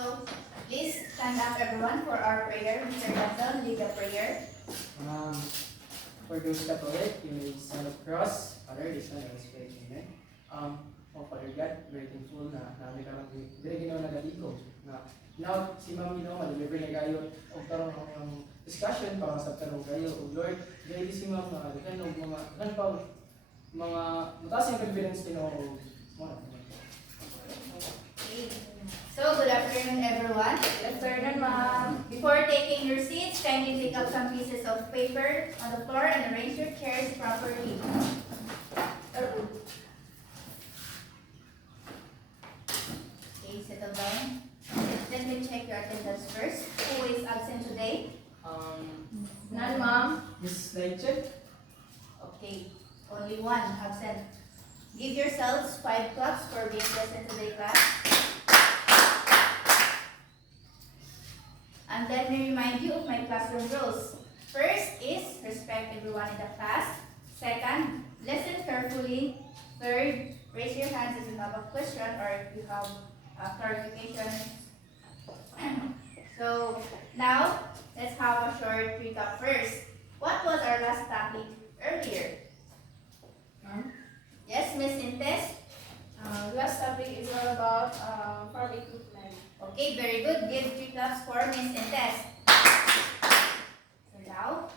So, please stand up everyone for our prayer. Mr. Johnson, lead the prayer. Um, for those that awake, you may stand up cross, Father, the Son, and the Spirit, Amen. Oh Father God, very thankful na namin ka dili ginawa na galiko na now si Ma'am ma-deliver na gayo og tarong ang discussion para sa tarong gayo og Lord, gayo si Ma'am na daghan og mga mga mataas yung confidence Ginoo mo. So, good afternoon everyone. Good afternoon, ma'am. Before taking your seats, kindly take up some pieces of paper on the floor and arrange your chairs properly. Okay, settle down. Let me check your attendance first. Who is absent today? None, ma'am. Miss Rachel, Okay, only one absent. Give yourselves 5 claps for being present today, class. And let me remind you of my classroom rules. First is respect everyone in the class. Second, listen carefully. Third, raise your hands if you have a question or if you have a clarification. So now, let's have a short recap first. What was our last topic earlier? Ma'am? Yes, Miss Intes? Last topic is all about farm equipment. Okay, very good. Give 3 claps for Miss Intes. So now,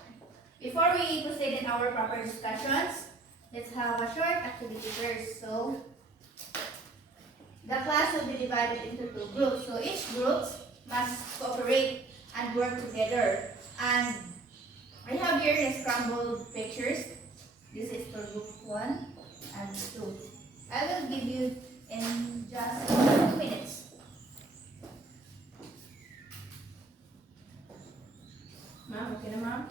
before we proceed in our proper discussions, let's have a short activity first. So, the class will be divided into 2 groups. So each group must cooperate and work together. And I have here the scrambled pictures. This is for group 1 and 2. I will give you in just 2 minutes. Ma'am, okay na, ma'am?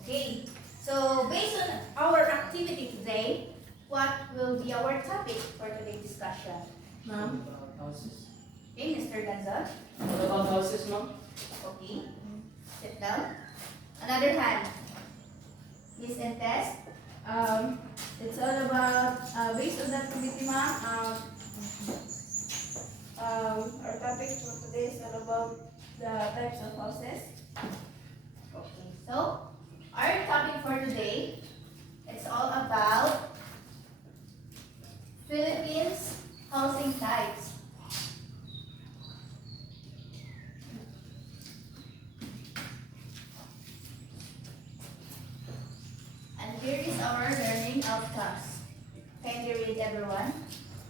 Okay, so based on our activity today, what will be our topic for today's discussion? Ma'am? about houses. Okay, Mr. Ganza. What about houses, Ma'am? Okay, sit down. Another hand. Miss Entes. It's all about, based on the activity, ma'am, our topic for today is all about the types of houses. Okay, so our topic for today, it's all about Philippines housing types. And here is our learning outcomes. Can you read everyone?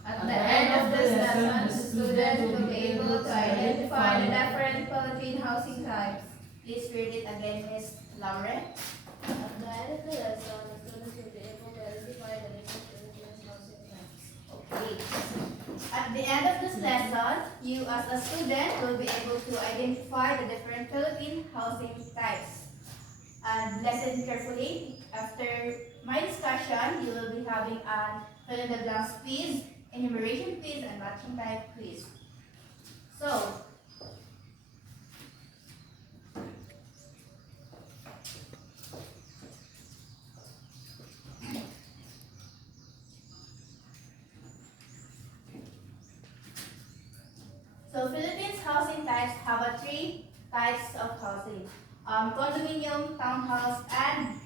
At the end of this lesson, the student will be able to identify the different Philippine housing types. Please read it again, Miss Lauren. At the end of the lesson, the students will be able to identify the different Philippine housing types. Okay. At the end of this lesson, you as a student will be able to identify the different Philippine housing types. And listen carefully. After my discussion, you will be having an fill in the blanks quiz, enumeration quiz, and matching type quiz. So, Philippines housing types have 3 types of housing. Condominium, townhouse, and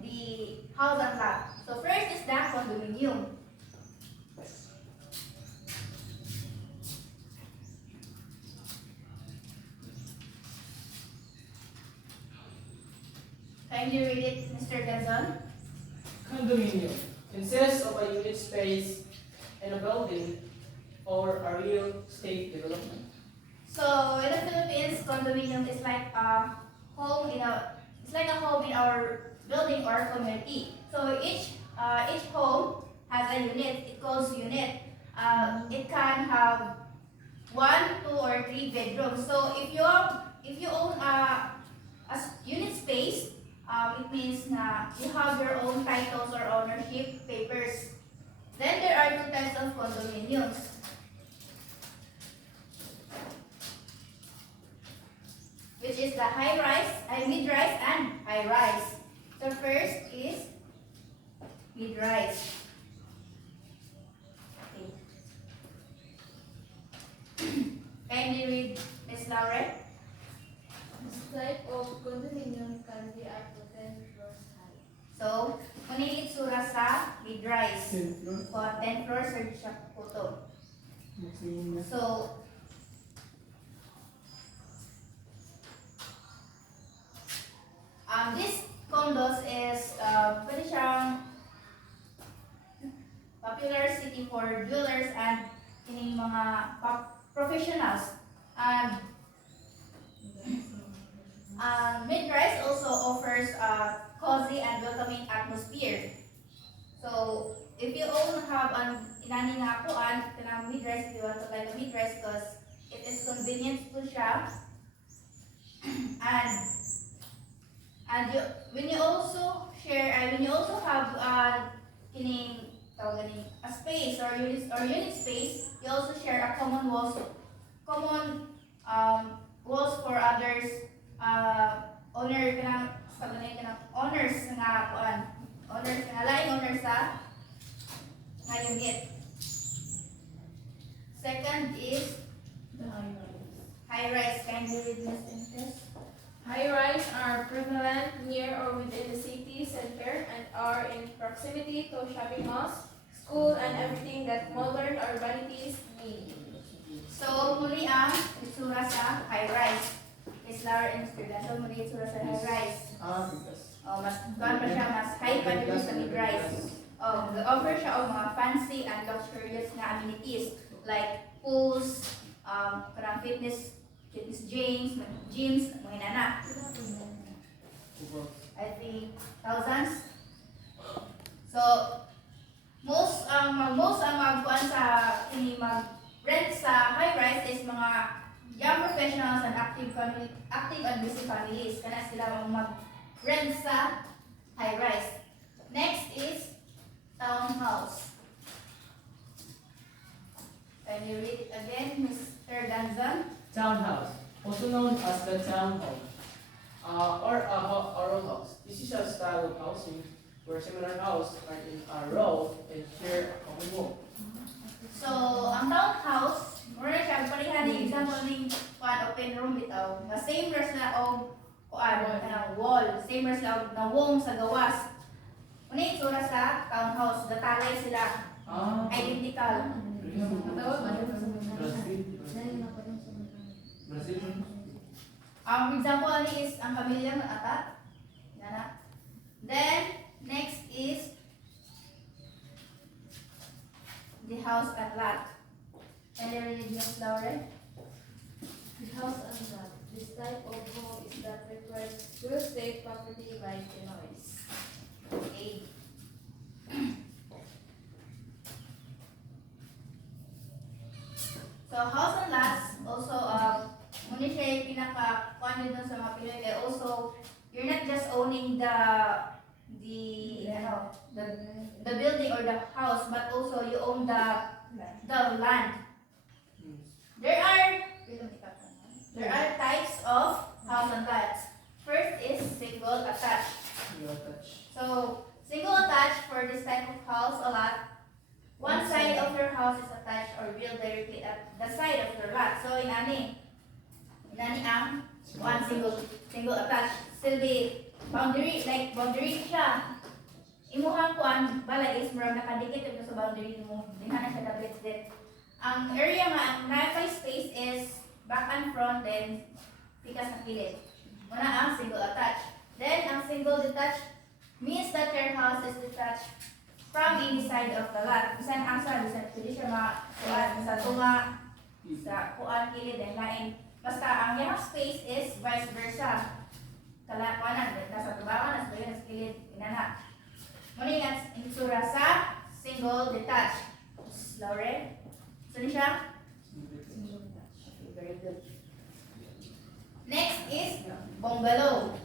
the house and lot. So first is the condominium. Can you read it, Mr. Gazon? Condominium consists of a unit space in a building or a real estate development. So in the Philippines, condominium is like a home in our building or community. So each home has a unit. It calls unit. It can have 1, 2, or 3 bedrooms. So if you own a unit space, it means na you have your own titles or ownership papers. Then there are 2 types of condominiums. Which is the mid-rise and high-rise. So first is mid-rise. Okay. Kindly read, Miss Laure. This type of condominium can be up to 10 floors high. So, muna itsura sa mid-rise. 10 floor. O, 10 floors or siya po to. Maximum na. So, this condos is, pwede siyang popular city for jewelers and kining mga professionals. And mid-rise also offers a cozy and welcoming atmosphere. So, if you own have an inani nga kuan, kanang mid-rise, if you want to buy the mid-rise because it is convenient to siya. And you, when you also share, when you also have kining a space or unit space, you also share a common walls for others, owners nga laing owners sa nga unit. Second is The high-rise. high rise. Kindly read Ms. Pinterest. High-rise are prevalent near or within the city center and are in proximity to shopping malls, school, and everything that modern urbanities need. So, muli ang itsura sa high rise. Is Laura and Mr. So, muli itsura sa high rise. Because. Mas kuan pa siya, mas high pa dito sa mid rise. Offer siya og mga fancy and luxurious na amenities like pools, parang fitness gyms, mga inana. I think thousands. So, most ang magkuan sa mag-rent sa high rise is mga young professionals and active and busy families. Kana sila mag-rent sa high rise. Next is townhouse. Can you read it again, Mr. Danzan? Townhouse, also known as the townhome, or a row house. This is a style of housing where similar houses are in a row and share a common wall. So, ang townhouse, mura siya, parihan ni example ng open room bitaw. Nga same ras na og wall, same ras na og nawong sa gawas. Una yung itsura sa townhouse, datalay sila, identical. Example ani is ang pamilya ng ata. Nana. Then, next is the house and lot. Can you read Ms. Laure? The house and lot. This type of home is that requires real estate property like the noise. Okay. So, house and lots, also, muna siya yung pinaka-kuan dun sa mga Pinoy. Kaya also, you're not just owning the building or the house, but also you own the land. There are types of house and lots. First is single attached. So, single attached for this type of house or lot, one side of your house is attached or built directly at the side of your lot. So, inani ang one single attached. Still be boundary siya. Imuhang kuan balay is murag nakadikit ito sa boundary mo. Dinha na siya double split. Ang area nga ang na space is back and front, then pikas na kilid. Muna ang single attached. Then ang single detached means that your house is detached from any side of the lot. Bisan asa, bisan pwede siya kuan sa tunga, sa kuan kilid and lain. Basta ang yung space is vice versa. Kalakuanan, nasa tubawan, nasa tuyo, nasa kilid, inana. Muna yung itsura sa single detached. Laure? Saan siya? Okay, very good. Next is bungalow.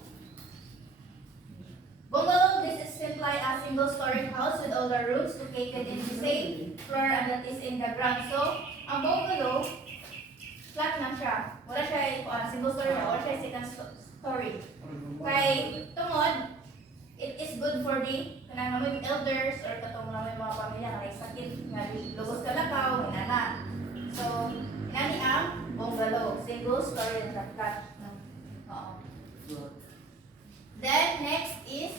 Bungalow, this is simply a single-story house with all the rooms located in the same floor and that is in the ground. So, ang bungalow, flat lang siya. Wala siya single-story, wala siya second story. Kay tungod, it is good for the kanang mga elders or katong mga pamilya nga sakit nga lugos kalakaw, inana. So, inani ang bungalow. rin sa flat. Oo. Floor. Then, next is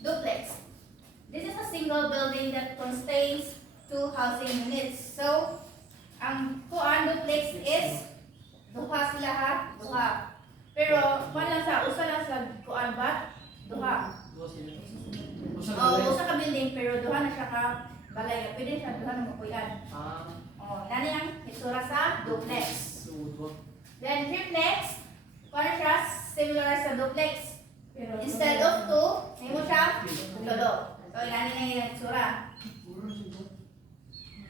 duplex. This is a single building that contains two housing units. So, ang kuan duplex is duha sila ha, duha. Pero kuan lang sa usa lang sa kuan ba? Duha. Dua sila. Usa ka building pero duha na siya ka balay. Pwede siya duha na makuyan. Nani ang itsura sa duplex. So, dua. Then triplex, kuan siya similar sa duplex. Pero Instead of two, may mo siya tulo. So, nani na yung itsura.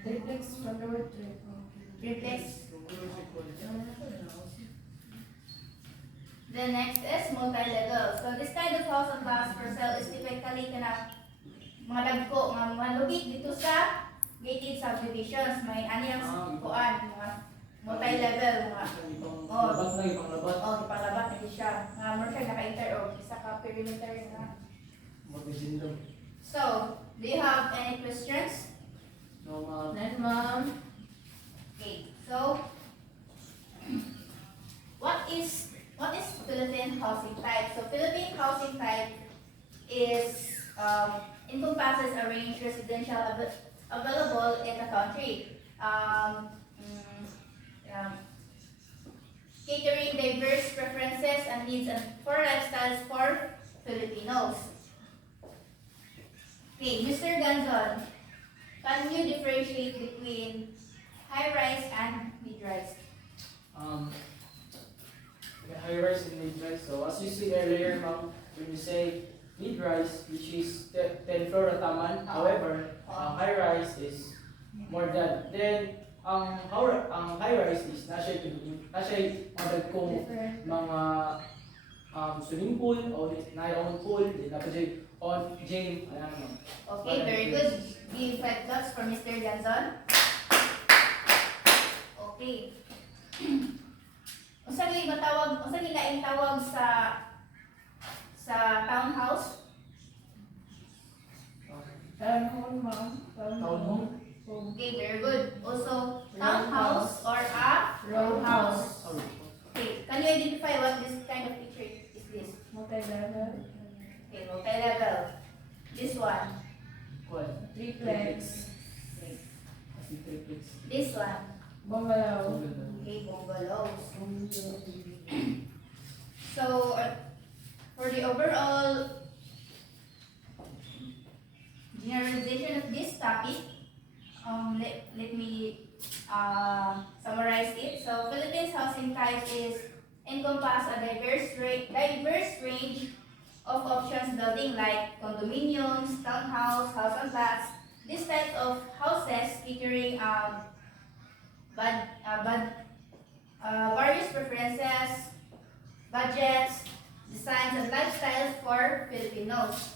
triplex from the word Triplex. The next is multi-level. So this kind of house and class for sale is typically kana mga dagko, mga lubid dito sa gated subdivisions. May aniyang kuan, mga multi-level, mga Labat na yung panglabat. ipalabat na siya. Mga more siya naka-inter o isa ka perimeter na. Mag-zindog. So, do you have any questions? No, ma'am. Yes, ma'am. Okay, so what is Philippine housing type? So Philippine housing type is encompasses a range residential available in the country, catering diverse preferences and needs and for lifestyles for Filipinos. Okay, Mr. Ganzon, can you differentiate between high-rise and mid-rise? High-rise and mid-rise. So, as you see earlier, ma'am, when you say mid-rise, which is 10 floor at taman, however, high-rise is more than. Then, ang high-rise is nasa mga kung mga swimming pool o na-own pool, dapat dyan on gym, ayan mo. Okay, very good. Give 5 claps for Mr. Ganzon. Okay. Unsa nila ang tawag sa townhouse? Townhome, ma'am. Town home? Okay, very good. Also, townhouse or a row house. Okay, can you identify what this kind of picture is this? Multi-level. Okay, multi-level. This one. What? Triplex. Kasi triplex. This one. Bungalow. Okay, bungalows. So, for the overall generalization of this topic, let me summarize it. So, Philippines housing type is encompass a diverse range of options building like condominiums, townhouse, house and flats. These types of houses catering various preferences, budgets, designs, and lifestyles for Filipinos.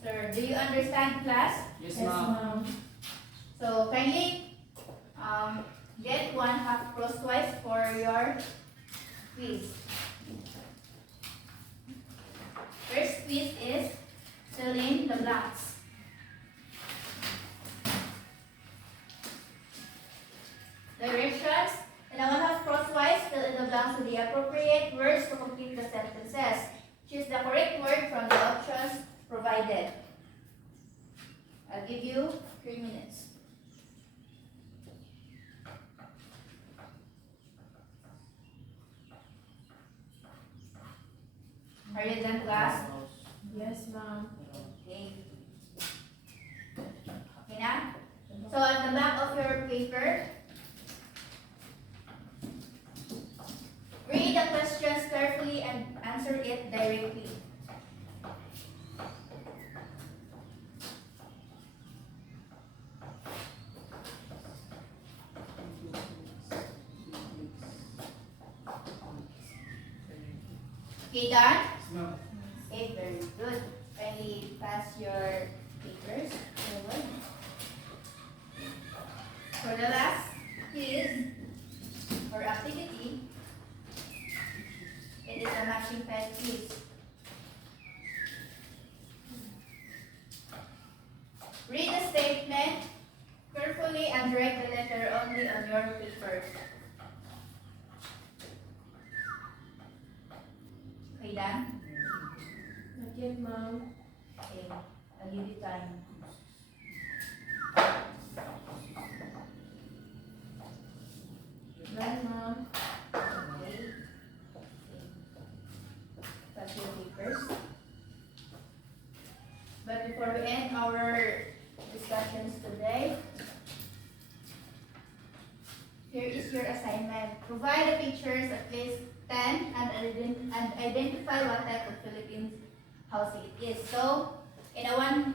Sir, do you understand, class? Yes, Yes, ma'am. ma'am. So kindly get 1/2 crosswise for your quiz. First quiz is fill in the blanks. Directions. In a 1/2 crosswise, fill in the blanks with the appropriate words to complete the sentences. Choose the correct word from the options provided. I'll give you 3 minutes. Are you done, class? Yes, ma'am. Okay. Okay na? So at the back of your paper, read the questions carefully and answer it directly. Okay, done? Yes, ma'am. Okay, very good. Kindly pass your papers forward. For the last quiz or activity, it is a matching type quiz. your paper. Okay, done? Not yet, ma'am. Okay, I'll give you time. Done, ma'am. Okay. Pass your papers. But before we end our discussions today, here is your assignment. Provide the pictures at least 10 and identify what type of Philippine housing it is. So, in a one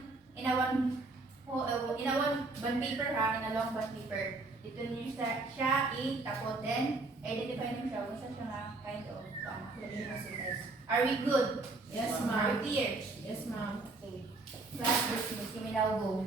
paper ha, in a long bond paper, dito niyo siya i-tapot, then identify niyo siya kung saan siya nga kind of Philippine housing is. Are we good? Yes, Are ma'am. we clear? Yes, ma'am. Okay. Class dismissed. You may now go.